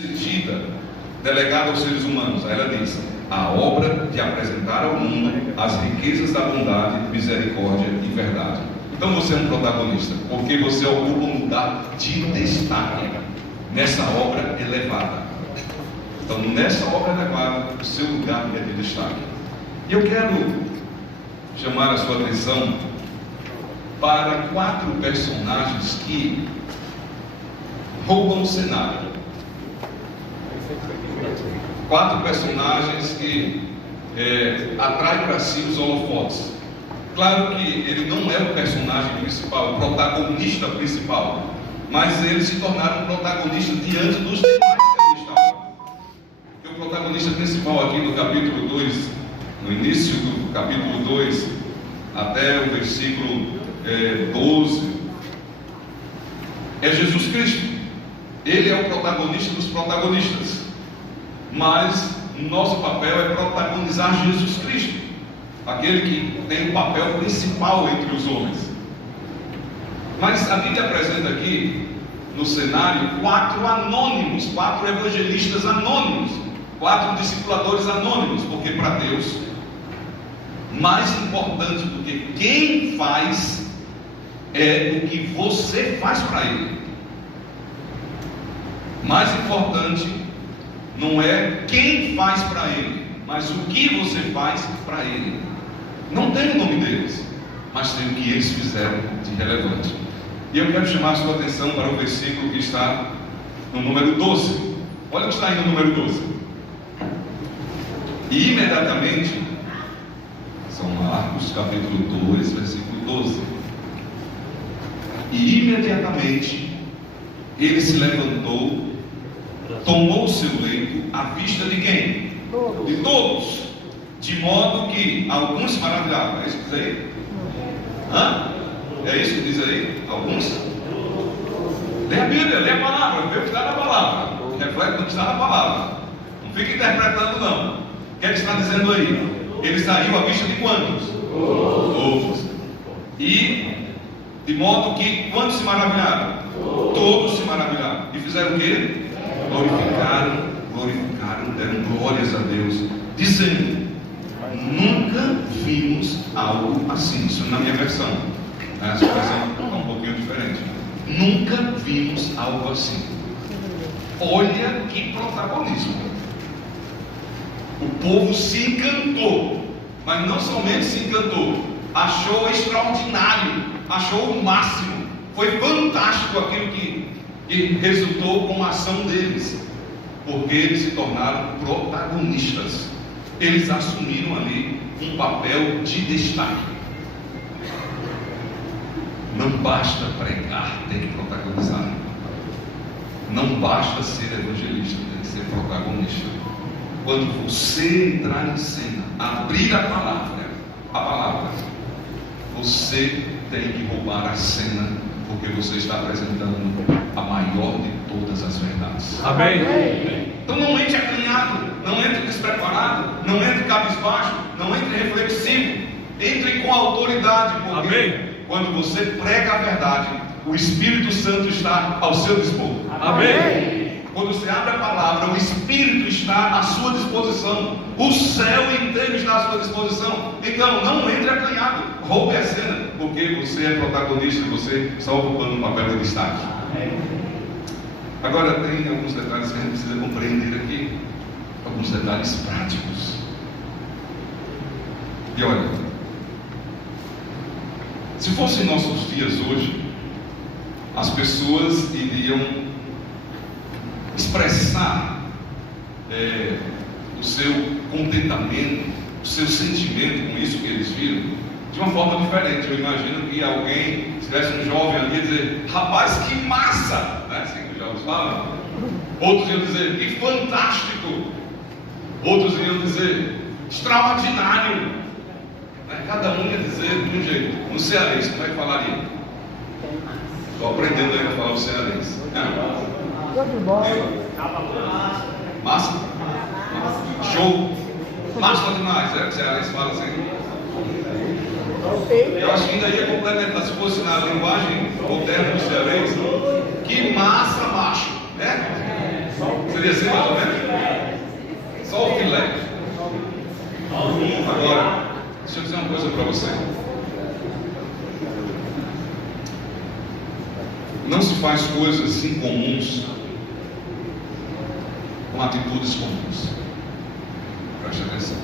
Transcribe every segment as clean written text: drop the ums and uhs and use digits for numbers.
Delegada delegada aos seres humanos. Aí ela diz: a obra de apresentar ao mundo as riquezas da bondade, misericórdia e verdade. Então você é um protagonista, porque você ocupa um lugar de destaque nessa obra elevada. Então nessa obra elevada, o seu lugar é de destaque. E eu quero chamar a sua atenção para 4 personagens que roubam o cenário. 4 personagens que atraem para si os holofotes. Claro que ele não é o personagem principal, o protagonista principal, mas eles se tornaram protagonistas diante dos demais que ali estavam. E o protagonista principal aqui no capítulo 2, no início do capítulo 2, até o versículo 12, é Jesus Cristo. Ele é o protagonista dos protagonistas. Mas nosso papel é protagonizar Jesus Cristo, aquele que tem o papel principal entre os homens. Mas a Bíblia apresenta aqui no cenário 4 anônimos, 4 evangelistas anônimos, 4 discipuladores anônimos, porque para Deus, mais importante do que quem faz é o que você faz para Ele. Mais importante não é quem faz para Ele, mas o que você faz para Ele. Não tem o nome deles, mas tem o que eles fizeram de relevante. E eu quero chamar a sua atenção para o versículo que está no número 12. Olha o que está aí no número 12. E imediatamente, São Marcos capítulo 2, versículo 12. E imediatamente ele se levantou, tomou o seu leito à vista de quem? De todos. De modo que alguns se maravilhavam. É isso que diz aí? É isso que diz aí? Alguns? Lê a Bíblia, lê a palavra, vê o que está na palavra. Reflete no que está na palavra. Não fica interpretando não. O que é que está dizendo aí? Ele saiu à vista de quantos? Todos. E de modo que quantos se maravilharam? Todos se maravilharam. E fizeram o quê? Glorificaram, deram glórias a Deus, dizendo: nunca vimos algo assim. Isso na minha versão, essa versão está um pouquinho diferente. Nunca vimos algo assim. Olha que protagonismo. O povo se encantou, mas não somente se encantou, achou extraordinário, achou o máximo. Foi fantástico aquilo que resultou com a ação deles, porque eles se tornaram protagonistas. Eles assumiram ali um papel de destaque. Não basta pregar, tem que protagonizar. Não basta ser evangelista, tem que ser protagonista. Quando você entrar em cena, abrir a palavra, você tem que roubar a cena, porque você está apresentando a maior de todas as verdades. Amém. Então não entre acanhado, não entre despreparado, não entre cabisbaixo, não entre reflexivo, entre com autoridade, porque Amém. Quando você prega a verdade, o Espírito Santo está ao seu dispor. Amém. Quando você abre a palavra, o Espírito está à sua disposição, o céu inteiro está à sua disposição. Então não entre acanhado, roube a cena, porque você é protagonista, você está ocupando um papel de destaque. Agora tem alguns detalhes que a gente precisa compreender aqui, alguns detalhes práticos. E olha, se fossem nossos dias hoje, as pessoas iriam expressar o seu contentamento, o seu sentimento com isso que eles viram, de uma forma diferente. Eu imagino que alguém, se tivesse um jovem ali, ia dizer: rapaz, que massa! Não é assim que os jovens falam? Outros iam dizer: que fantástico! Outros iam dizer: extraordinário! Cada um ia dizer de um jeito. No cearense, como é que falaria? Estou aprendendo aí a falar o cearense. Massa? Show! Massa demais, o cearense fala assim. Eu acho que ainda ia complementar, se fosse na linguagem moderna do cearense: que massa, macho, né? Seria assim, mais ou menos? Só o filé. Agora, deixa eu dizer uma coisa para você. Não se faz coisas incomuns com atitudes comuns. Preste atenção.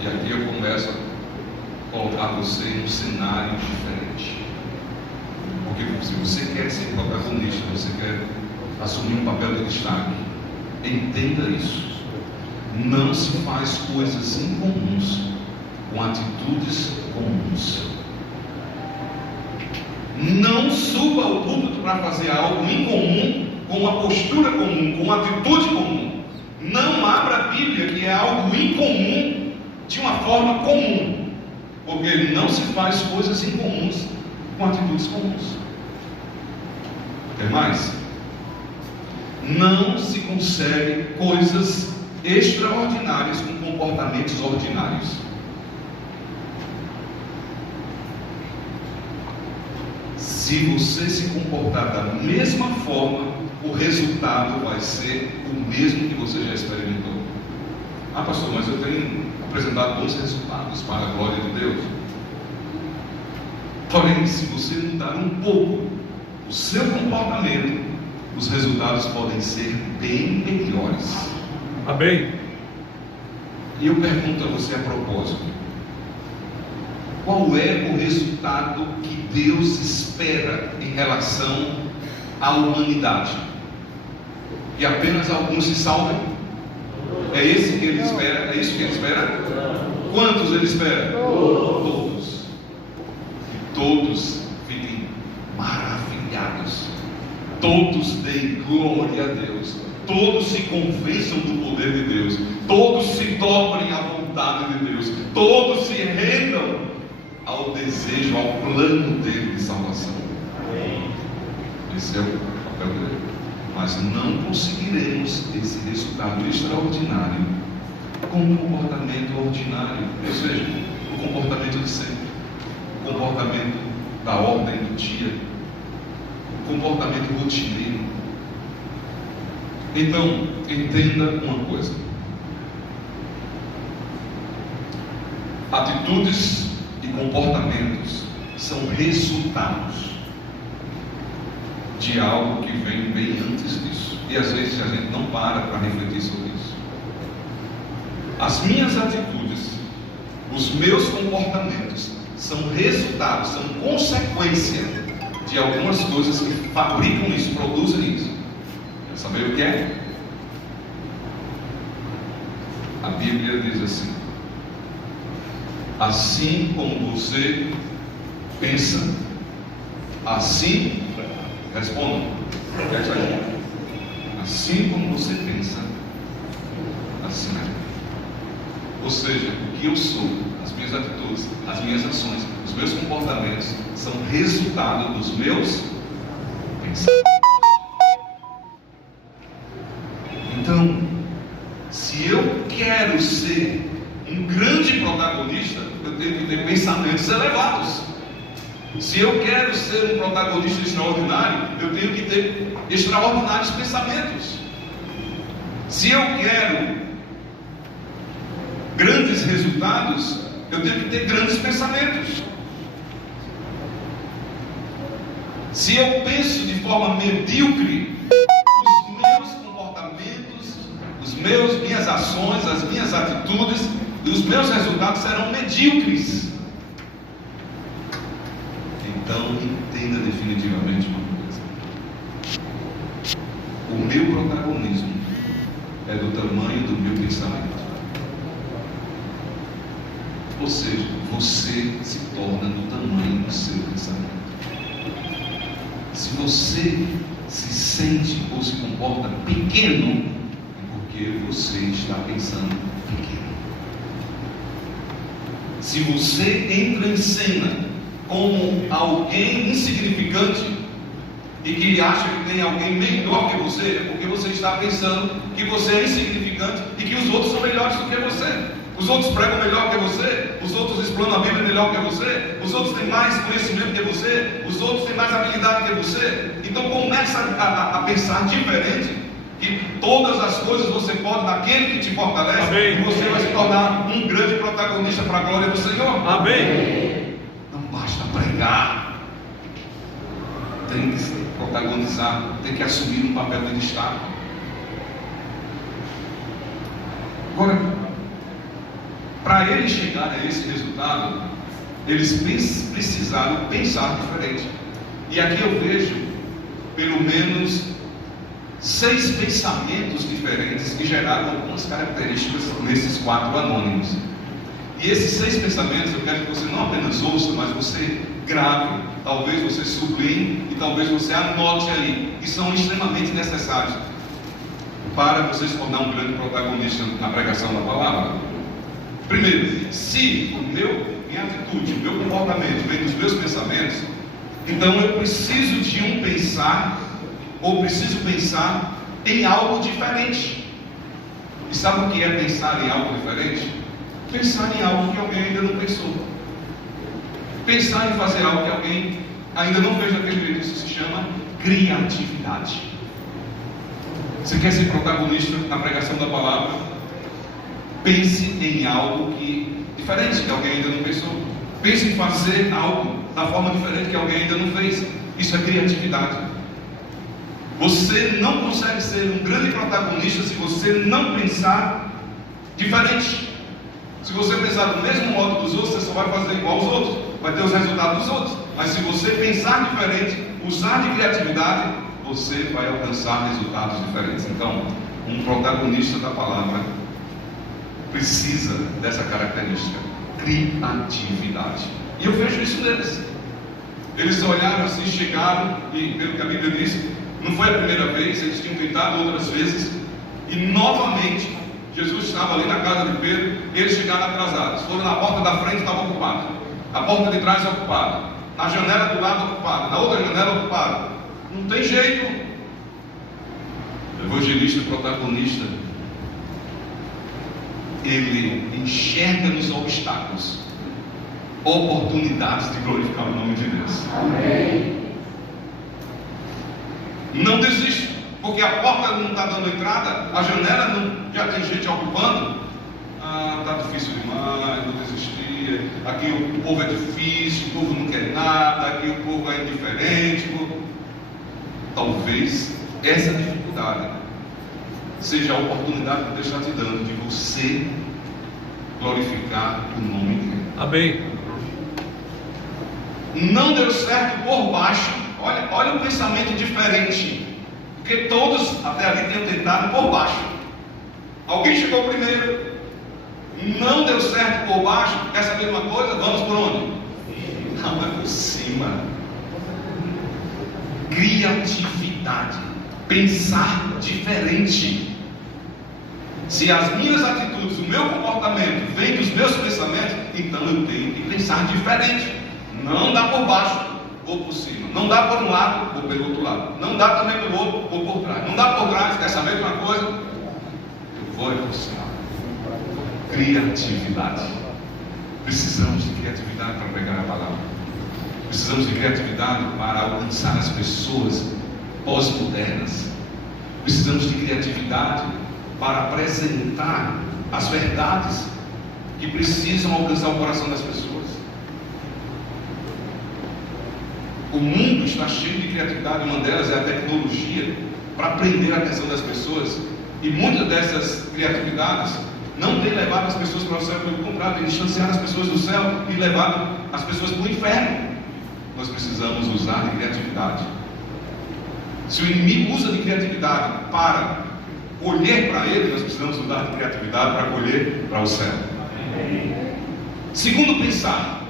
E aqui eu começo a colocar você em um cenário diferente. Porque se você quer ser protagonista, você quer assumir um papel de destaque, entenda isso. Não se faz coisas incomuns com atitudes comuns. Não suba ao púlpito para fazer algo incomum, com uma postura comum, com uma atitude comum. Não abra a Bíblia, que é algo incomum, de uma forma comum. Porque não se faz coisas incomuns com atitudes comuns. Quer mais? Não se consegue coisas extraordinárias com comportamentos ordinários. Se você se comportar da mesma forma, o resultado vai ser o mesmo que você já experimentou. Ah, pastor, mas eu tenho apresentado bons resultados para a glória de Deus. Porém, se você mudar um pouco o seu comportamento, os resultados podem ser bem melhores. Amém. E eu pergunto a você a propósito: qual é o resultado que Deus espera em relação à humanidade? Que apenas alguns se salvem? É esse que Ele espera? É isso que Ele espera? Quantos Ele espera? Todos. Que todos fiquem maravilhados. Todos deem glória a Deus. Todos se convençam do poder de Deus. Todos se dobrem à vontade de Deus. Todos se rendam ao desejo, ao plano dele de salvação. Esse é o papel dele. Mas não conseguiremos esse resultado extraordinário com um comportamento ordinário, ou seja, o comportamento de sempre, o comportamento da ordem do dia, o comportamento rotineiro. Então, entenda uma coisa: atitudes e comportamentos são resultados de algo que vem bem antes disso, e às vezes a gente não para refletir sobre isso. As minhas atitudes, os meus comportamentos são resultados, são consequência de algumas coisas que fabricam isso, produzem isso. Quer saber o que é? A Bíblia diz assim: assim como você pensa, assim, respondam, assim como você pensa, assim é. Ou seja, o que eu sou, as minhas atitudes, as minhas ações, os meus comportamentos são resultado dos meus pensamentos. Então, se eu quero ser um grande protagonista, eu tenho que ter pensamentos elevados. Se eu quero ser um protagonista extraordinário, eu tenho que ter extraordinários pensamentos. Se eu quero grandes resultados, eu tenho que ter grandes pensamentos. Se eu penso de forma medíocre, os meus comportamentos, minhas ações, as minhas atitudes e os meus resultados serão medíocres. Então, entenda definitivamente uma coisa: o meu protagonismo é do tamanho do meu pensamento. Ou seja, você se torna do tamanho do seu pensamento. Se você se sente ou se comporta pequeno, é porque você está pensando pequeno. Se você entra em cena como alguém insignificante e que acha que tem alguém melhor que você, é porque você está pensando que você é insignificante e que os outros são melhores do que você. Os outros pregam melhor que você, os outros explanam a Bíblia melhor que você, os outros têm mais conhecimento que você, os outros têm mais habilidade que você. Então começa a pensar diferente, que todas as coisas você pode naquele que te fortalece. Amém. E você vai se tornar um grande protagonista para a glória do Senhor. Amém. Não basta pregar, tem que se protagonizar, tem que assumir um papel de destaque. Agora, para eles chegarem a esse resultado, eles precisaram pensar diferente. E aqui eu vejo pelo menos 6 pensamentos diferentes que geraram algumas características nesses 4 anônimos. E esses 6 pensamentos eu quero que você não apenas ouça, mas você grave, talvez você sublinhe e talvez você anote aí, que são extremamente necessários para você se tornar um grande protagonista na pregação da palavra. Primeiro, se minha atitude, o meu comportamento vem dos meus pensamentos, então eu preciso de pensar em algo diferente. E sabe o que é pensar em algo diferente? Pensar em algo que alguém ainda não pensou. Pensar em fazer algo que alguém ainda não fez daquele jeito. Isso se chama criatividade. Você quer ser protagonista na pregação da palavra? Pense em algo diferente que alguém ainda não pensou. Pense em fazer algo da forma diferente que alguém ainda não fez. Isso é criatividade. Você não consegue ser um grande protagonista se você não pensar diferente. Se você pensar do mesmo modo dos outros, você só vai fazer igual aos outros, vai ter os resultados dos outros. Mas se você pensar diferente, usar de criatividade, você vai alcançar resultados diferentes. Então, um protagonista da palavra precisa dessa característica, criatividade. E eu vejo isso neles. Eles olharam assim, chegaram, e pelo que a Bíblia diz, não foi a primeira vez, eles tinham tentado outras vezes, e novamente Jesus estava ali na casa de Pedro, e eles chegaram atrasados. Foram na porta da frente, estava ocupada, a porta de trás ocupada, a janela do lado ocupada, na outra janela ocupada. Não tem jeito. O evangelista protagonista, ele enxerga nos obstáculos oportunidades de glorificar o nome de Deus. Amém. Não desiste, porque a porta não está dando entrada, a janela não, já tem gente ocupando. Está difícil demais, não desistir. Aqui o povo é difícil, o povo não quer nada, aqui o povo é indiferente. Talvez essa dificuldade seja a oportunidade que Deus está te dando de você glorificar o nome dele. Amém. Não deu certo por baixo. Olha um pensamento diferente, porque todos até ali tinham tentado por baixo. Alguém chegou primeiro, não deu certo por baixo. Quer saber uma coisa? Vamos por onde? Não, é por cima. Criatividade, pensar diferente. Se as minhas atitudes, o meu comportamento vem dos meus pensamentos, então eu tenho que pensar diferente. Não dá por baixo, vou por cima. Não dá por um lado, vou pelo outro lado. Não dá também pelo outro, vou por trás. Não dá por trás, quer saber de uma coisa? Eu vou por cima. Criatividade. Precisamos de criatividade para pregar a palavra. Precisamos de criatividade para alcançar as pessoas pós-modernas. Precisamos de criatividade para apresentar as verdades que precisam alcançar o coração das pessoas. O mundo está cheio de criatividade, uma delas é a tecnologia para prender a atenção das pessoas. E muitas dessas criatividades não tem levado as pessoas para o céu, pelo contrário, tem distanciado as pessoas do céu e levado as pessoas para o inferno. Nós precisamos usar de criatividade. Se o inimigo usa de criatividade para colher para ele, nós precisamos usar de criatividade para colher para o céu. Segundo, pensar.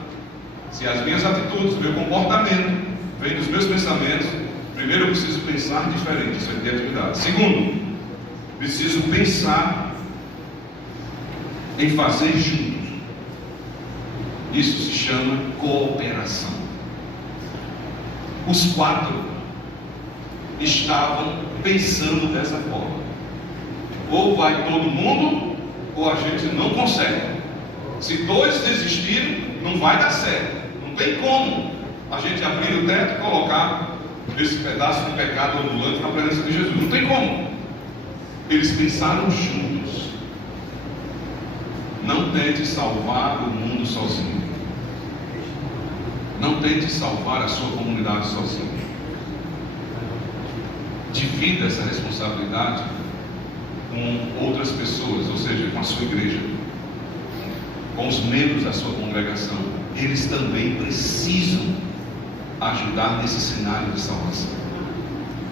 Se as minhas atitudes, o meu comportamento vem dos meus pensamentos, primeiro eu preciso pensar diferente, isso é criatividade. Segundo, preciso pensar em fazer juntos. Isso se chama cooperação. Os 4 estavam pensando dessa forma. Ou vai todo mundo, ou a gente não consegue. Se 2 desistirem, não vai dar certo. Não tem como a gente abrir o teto e colocar esse pedaço de pecado ambulante na presença de Jesus. Não tem como. Eles pensaram juntos. Não tente salvar o mundo sozinho. Não tente salvar a sua comunidade sozinho. Divida essa responsabilidade com outras pessoas, ou seja, com a sua igreja, com os membros da sua congregação. Eles também precisam ajudar nesse cenário de salvação.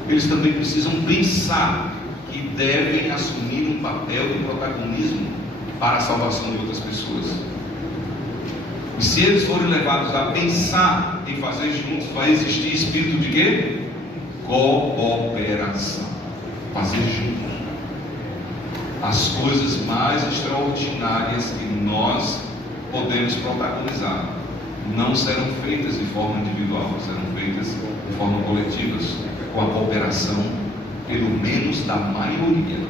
Eles também precisam pensar que devem assumir um papel de protagonismo para a salvação de outras pessoas. E se eles forem levados a pensar em fazer juntos, vai existir espírito de quê? Cooperação. Fazer juntos. As coisas mais extraordinárias que nós podemos protagonizar não serão feitas de forma individual, serão feitas de forma coletiva, com a cooperação, pelo menos da maioria.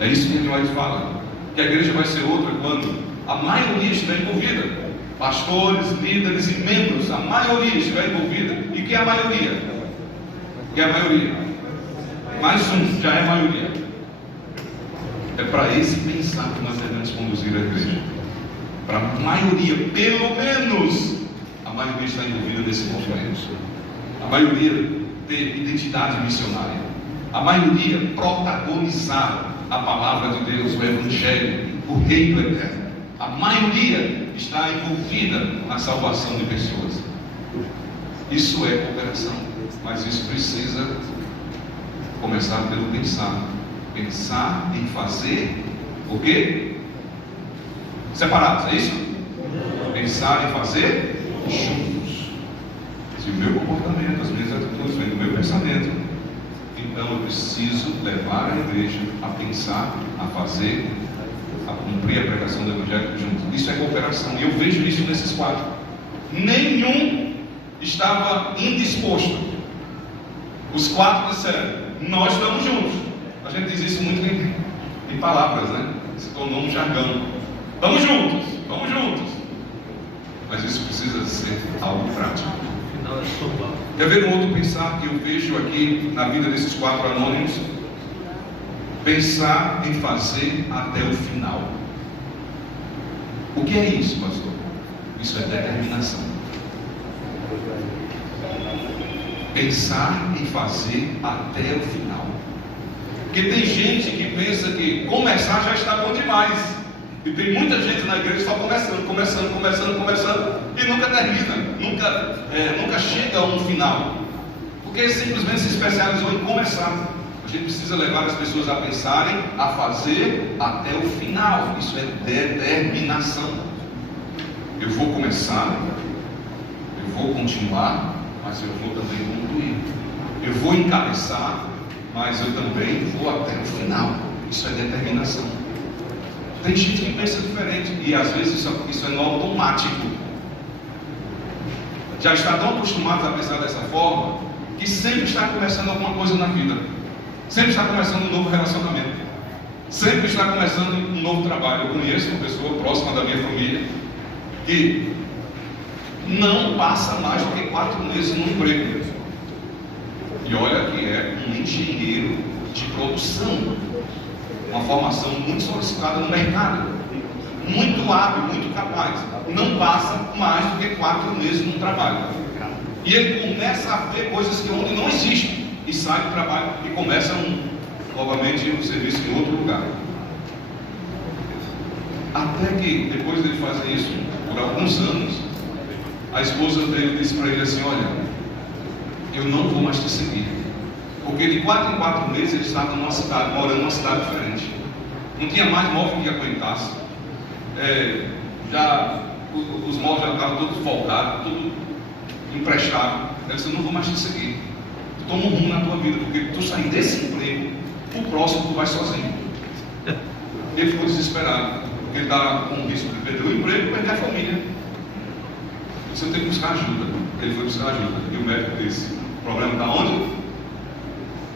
É isso que a gente fala, que a igreja vai ser outra quando a maioria estiver envolvida. Pastores, líderes e membros, a maioria estiver envolvida. E que é a maioria? Que é a maioria? Mais um, já é a maioria. É para esse pensar que nós devemos conduzir a igreja. Para a maioria, pelo menos, a maioria está envolvida nesse movimento. A maioria ter identidade missionária. A maioria protagonizar a palavra de Deus, o Evangelho, o reino eterno. A maioria está envolvida na salvação de pessoas. Isso é cooperação, mas isso precisa começar pelo pensar. Pensar em fazer o quê? Separados, é isso? Pensar em fazer juntos. Se o meu comportamento, as minhas atitudes vêm do meu pensamento, então eu preciso levar a igreja a pensar, a fazer, a cumprir a pregação do Evangelho juntos. Isso é cooperação. E eu vejo isso nesses quatro. Nenhum estava indisposto. Os quatro disseram: nós estamos juntos. A gente diz isso muito em palavras, né? Se tornou um jargão. Vamos juntos, vamos juntos. Mas isso precisa ser algo prático. Quer ver um outro pensar que eu vejo aqui na vida desses quatro anônimos? Pensar em fazer até o final. O que é isso, pastor? Isso é determinação. Pensar em fazer até o final. Porque tem gente que pensa que começar já está bom demais. E tem muita gente na igreja só começando e nunca termina, nunca chega a um final. Porque simplesmente se especializou em começar. A gente precisa levar as pessoas a pensarem, a fazer até o final. Isso é determinação. Eu vou começar, eu vou continuar, mas eu vou também concluir. Eu vou encabeçar, mas eu também vou até o final. Isso é determinação. Tem gente que pensa diferente, e às vezes isso é no automático. Já está tão acostumado a pensar dessa forma, que sempre está começando alguma coisa na vida. Sempre está começando um novo relacionamento. Sempre está começando um novo trabalho. Eu conheço uma pessoa próxima da minha família que não passa mais do que 4 meses no emprego. E olha que é um engenheiro de produção. Uma formação muito solicitada no mercado. Muito hábil, muito capaz. Não passa mais do que 4 meses no trabalho. E ele começa a ver coisas que onde não existem. E sai do trabalho e começa novamente um serviço em outro lugar. Até que, depois dele fazer isso por alguns anos, a esposa dele disse para ele assim: olha, eu não vou mais te seguir. Porque de 4 em 4 meses ele estava numa cidade, morando numa cidade diferente. Não tinha mais móvel que aguentasse. Os móveis já estavam todos folgados, tudo emprestado. Ele disse: eu não vou mais te seguir. Tu toma um rumo na tua vida, porque tu sair desse emprego, o próximo tu vai sozinho. Ele ficou desesperado, porque ele estava com o risco de perder o emprego e perder a família. Você tem que buscar ajuda. Ele foi buscar ajuda. E o médico disse: o problema está onde?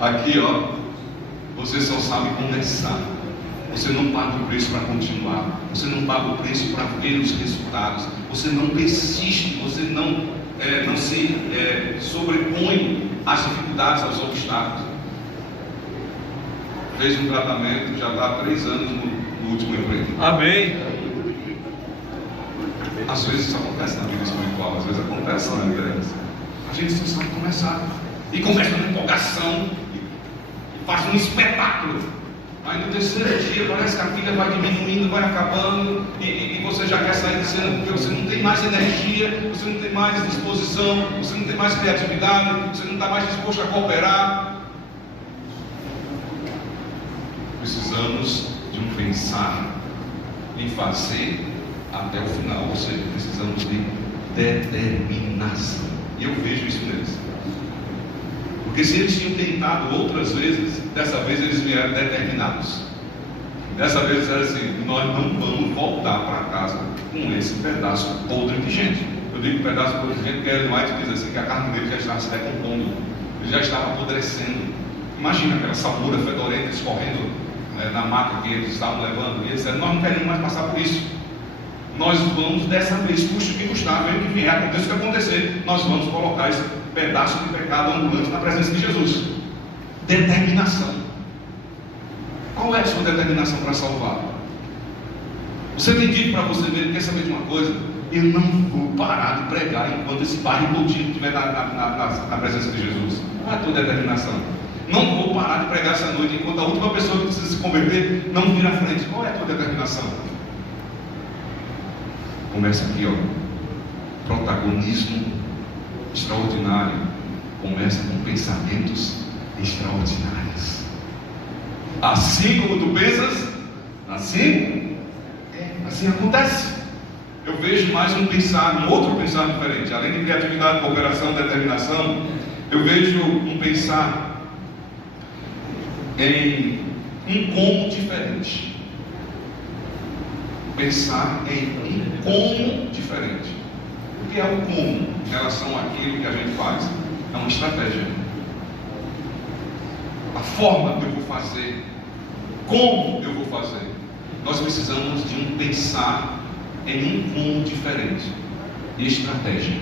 Aqui, ó. Você só sabe começar. Você não paga o preço para continuar. Você não paga o preço para ver os resultados. Você não persiste. Você não se sobrepõe às dificuldades, aos obstáculos. fez um tratamento, já está há 3 anos no último emprego. Amém. Às vezes isso acontece na vida espiritual, às vezes acontece na vida. A gente só sabe começar. E começa uma empolgação, e faz um espetáculo. Aí no terceiro dia parece que a pilha vai diminuindo, vai acabando, e você já quer sair de cena porque você não tem mais energia, você não tem mais disposição, você não tem mais criatividade, você não está mais disposto a cooperar. Precisamos de um pensar em fazer até o final, ou seja, precisamos de determinação. E eu vejo isso neles. Porque se eles tinham tentado outras vezes, dessa vez eles vieram determinados. Dessa vez eles disseram assim: nós não vamos voltar para casa com esse pedaço podre de gente. Eu digo pedaço podre de gente porque Ellen White diz assim que a carne dele já estava se decompondo, ele já estava apodrecendo. Imagina aquela salmoura fedorenta escorrendo na maca que eles estavam levando. E eles disseram: nós não queremos mais passar por isso. Nós vamos dessa vez, custe o que custar, venha o que vier, aconteça o que acontecer, nós vamos colocar esse pedaço de pecado ambulante na presença de Jesus. Determinação. Qual é a sua determinação para salvar? Você tem dito para você mesmo: quer saber de uma coisa? Eu não vou parar de pregar enquanto esse barro contigo estiver na presença de Jesus. Qual é a tua determinação? Não vou parar de pregar essa noite enquanto a última pessoa que precisa se converter não vir à frente. Qual é a tua determinação? Começa aqui, ó. Protagonismo extraordinário. Começa com pensamentos extraordinários. Assim como tu pensas, assim acontece. Eu vejo mais um outro pensar diferente. Além de criatividade, cooperação, determinação, eu vejo um pensar em um como diferente. Pensar em um como diferente. O que é o como em relação àquilo que a gente faz? É uma estratégia. A forma que eu vou fazer, como eu vou fazer. Nós precisamos de um pensar em um como diferente. E estratégia.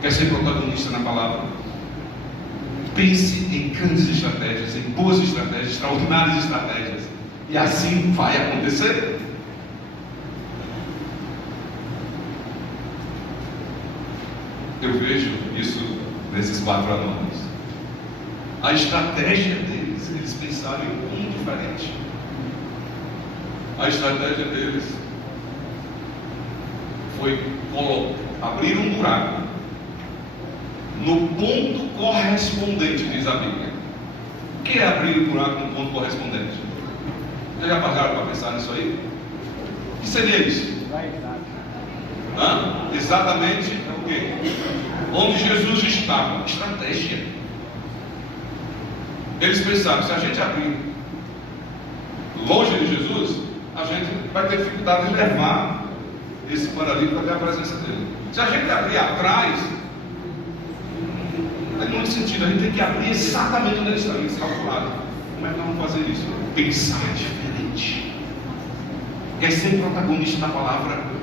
Quer ser protagonista na palavra? Pense em grandes estratégias, em boas estratégias, extraordinárias estratégias. E assim vai acontecer. Eu vejo isso nesses 4 anões. A estratégia deles, eles pensaram em um diferente. A estratégia deles foi abrir um buraco no ponto correspondente, diz a Bíblia. O que é abrir um buraco no ponto correspondente? Vocês já pararam para pensar nisso aí? O que seria isso? Exatamente o quê? Onde Jesus estava. Estratégia. Eles pensaram: se a gente abrir longe de Jesus, a gente vai ter dificuldade de levar esse paralítico até a presença dele. Se a gente abrir atrás, não tem muito sentido. A gente tem que abrir exatamente onde ele está, calculado. Como é que nós vamos fazer isso? Pensar diferente. Quer ser protagonista da palavra?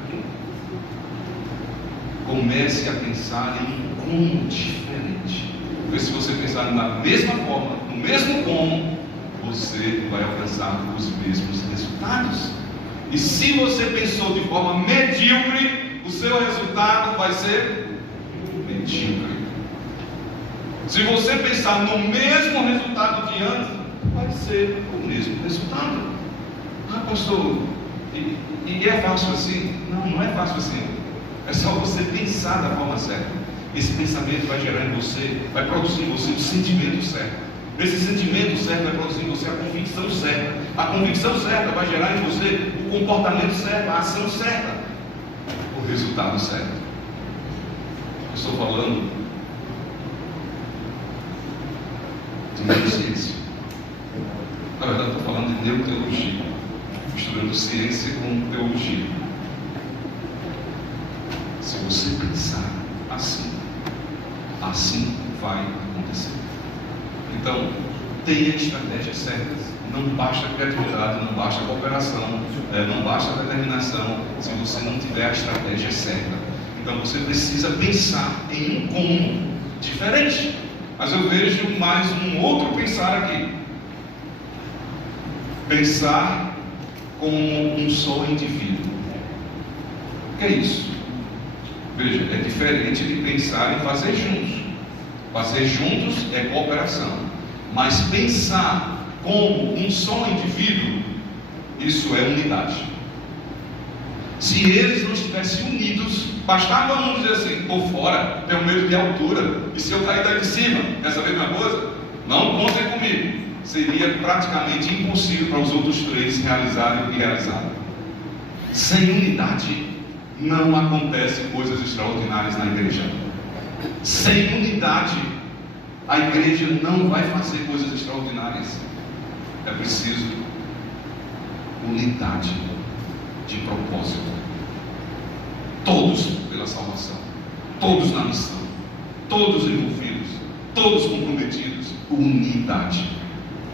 Comece a pensar em um como diferente. Porque se você pensar da mesma forma, no mesmo como, você vai alcançar os mesmos resultados. E se você pensou de forma medíocre, o seu resultado vai ser medíocre. Se você pensar no mesmo resultado de antes, vai ser o mesmo resultado. Pastor, e é fácil assim? Não é fácil assim. É só você pensar da forma certa. Esse pensamento vai gerar em você, vai produzir em você o sentimento certo. Esse sentimento certo vai produzir em você a convicção certa. A convicção certa vai gerar em você o comportamento certo, a ação certa, o resultado certo. Eu estou falando de neurociência. Na verdade, eu estou falando de neuroteologia, misturando ciência com teologia. Se você pensar assim vai acontecer. Então, tenha estratégias certas. Não basta criatividade, não basta cooperação, não basta determinação, se você não tiver a estratégia certa. Então, você precisa pensar em um como diferente. Mas eu vejo mais um outro pensar aqui. Pensar como um só indivíduo. O que é isso? Veja, é diferente de pensar em fazer juntos. Fazer juntos é cooperação. Mas pensar como um só indivíduo, isso é unidade. Se eles não estivessem unidos, bastava um dizer assim: por fora, tenho medo de altura, e se eu cair daí de cima, quer saber de uma coisa? Não contem comigo. Seria praticamente impossível para os outros três realizarem o que realizaram. Sem unidade, não acontecem coisas extraordinárias na igreja. Sem unidade, a igreja não vai fazer coisas extraordinárias. É preciso unidade de propósito. Todos pela salvação, todos na missão, todos envolvidos, todos comprometidos. Unidade.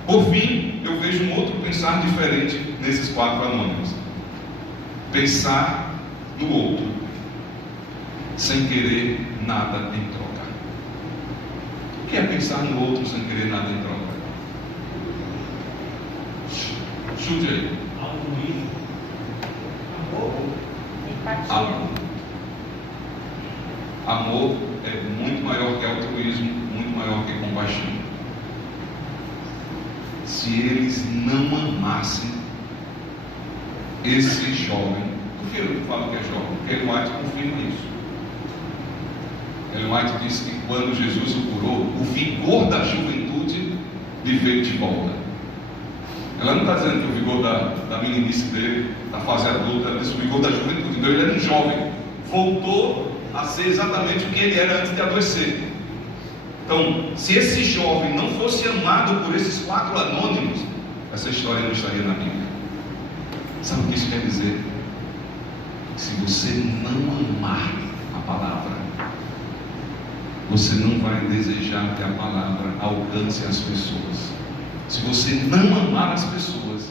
Por fim, eu vejo um outro pensar diferente nesses 4 anônimos. Pensar no outro, sem querer nada em troca. O que é pensar no outro sem querer nada em troca? Chute aí. Amor. Amor é muito maior que altruísmo, muito maior que compaixão. Se eles não amassem esse jovem, por que eu falo que é jovem? Porque Ellen White confirma isso. Ellen White disse que quando Jesus o curou, o vigor da juventude lhe veio de volta. Ela não está dizendo que o vigor da meninice dele, da fase adulta, ela diz o vigor da juventude. Então ele era um jovem, voltou a ser exatamente o que ele era antes de adoecer. Então, se esse jovem não fosse amado por esses 4 anônimos, essa história não estaria na Bíblia. Sabe o que isso quer dizer? Se você não amar a palavra, você não vai desejar que a palavra alcance as pessoas. Se você não amar as pessoas,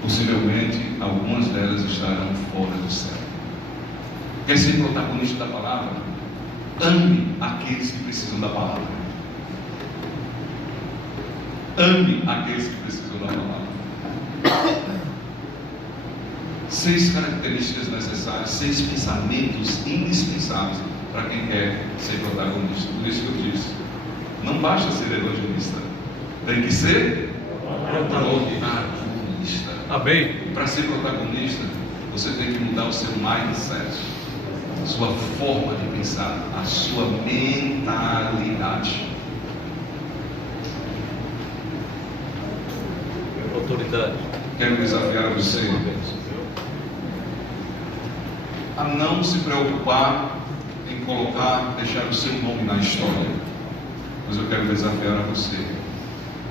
possivelmente algumas delas estarão fora do céu. Quer ser protagonista da palavra? Ame aqueles que precisam da palavra. Ame aqueles que precisam da palavra. 6 características necessárias, 6 pensamentos indispensáveis para quem quer ser protagonista. Por isso que eu disse: não basta ser evangelista, tem que ser protagonista. Amém. Para ser protagonista, você tem que mudar o seu mindset, a sua forma de pensar, a sua mentalidade. Autoridade. Quero desafiar você a não se preocupar em deixar o seu nome na história, mas eu quero desafiar a você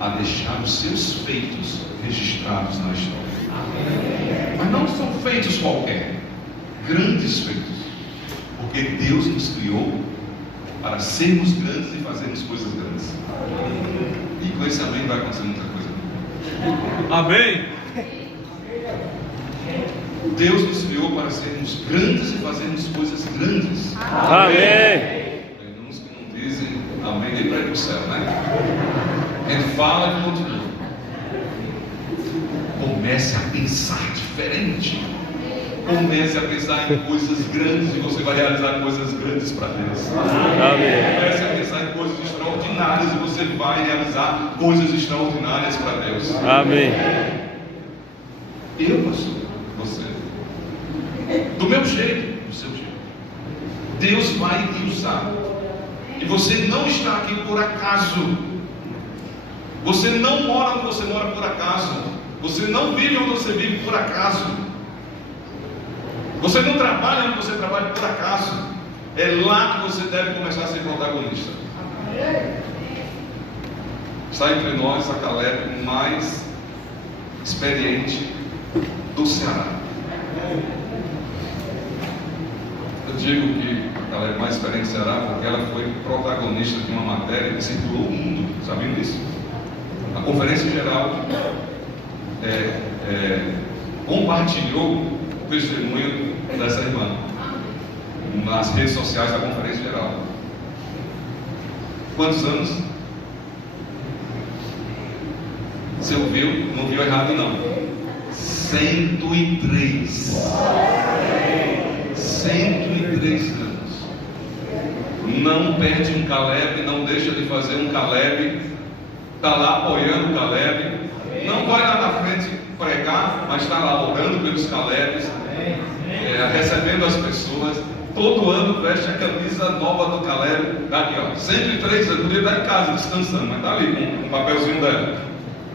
a deixar os seus feitos registrados na história. Amém. Mas não são feitos qualquer, grandes feitos, porque Deus nos criou para sermos grandes e fazermos coisas grandes. E com esse amém vai acontecer muita coisa. Amém. Deus nos criou para sermos grandes e fazermos coisas grandes. Amém. Tem uns que não dizem amém nem para ir para o céu, né? Ele fala e continua. Comece a pensar diferente. Comece a pensar em coisas grandes e você vai realizar coisas grandes para Deus. Amém. Comece a pensar em coisas extraordinárias e você vai realizar coisas extraordinárias para Deus. Amém. Eu, pastor, você, do meu jeito, do seu jeito, Deus vai te usar. E você não está aqui por acaso. Você não mora onde você mora por acaso. Você não vive onde você vive por acaso. Você não trabalha onde você trabalha por acaso. É lá que você deve começar a ser protagonista. Está entre nós a Caleb mais experiente do Ceará. Eu digo que a Caleb mais experiente do Ceará porque ela foi protagonista de uma matéria que circulou o mundo. Sabiam disso? A Conferência Geral compartilhou o testemunho dessa irmã nas redes sociais da Conferência Geral. Quantos anos? Você ouviu? Não viu errado não. 103. 103 anos. Não perde um Caleb, não deixa de fazer um Caleb. Está lá apoiando o Caleb. Não vai lá na frente pregar, mas está lá orando pelos Calebs, recebendo as pessoas. Todo ano veste a camisa nova do Caleb. Está aqui, ó, 103 anos. Podia estar em casa descansando, mas está ali com um papelzinho dela.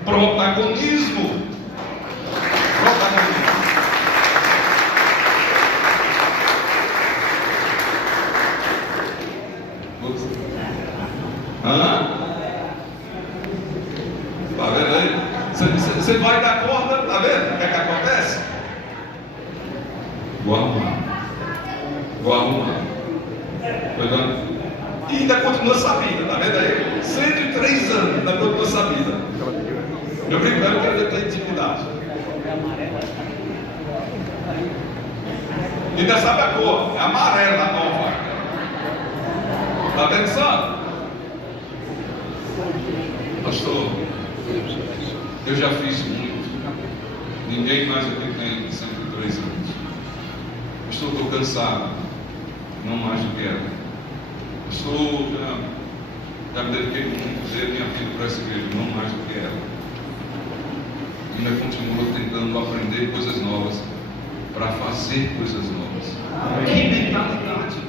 Protagonismo. Protagonismo. Tá vendo aí? Você vai dar corda, tá vendo? O que é que acontece? Vou arrumar. E ainda continua essa vida, tá vendo aí? 103 anos, ainda continua essa vida. Eu brinco que ainda tem intimidade. Ainda sabe a cor, é amarela a nova. Tá vendo só? Pastor, eu já fiz muito. Ninguém mais aqui tem 103 anos. Pastor, estou cansado. Não mais do que era. Pastor, já me dediquei muito, dei minha vida para essa igreja. Não mais do que era. Ainda continuo tentando aprender coisas novas para fazer coisas novas. Que mentalidade!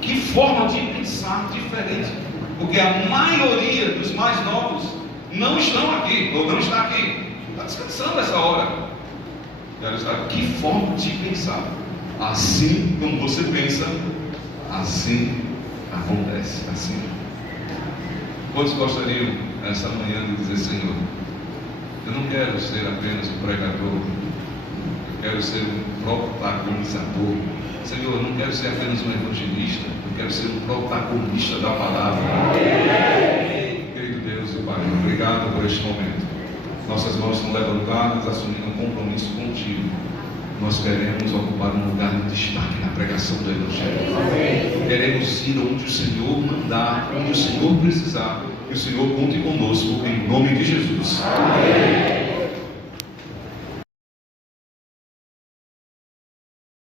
Que forma de pensar diferente. Porque a maioria dos mais novos não estão aqui, ou não está aqui. Está descansando essa hora. Que forma de pensar. Assim como você pensa, assim acontece. Assim. Quantos gostariam essa manhã de dizer: Senhor, eu não quero ser apenas um pregador, eu quero ser um protagonizador. Senhor, eu não quero ser apenas um evangelista, eu quero ser um protagonista da palavra. Querido Deus e Pai, obrigado por este momento. Nossas mãos estão levantadas, assumindo um compromisso contigo. Nós queremos ocupar um lugar de destaque na pregação do Evangelho. Queremos ir onde o Senhor mandar, onde o Senhor precisar. Que o Senhor conte conosco, em nome de Jesus. Amém.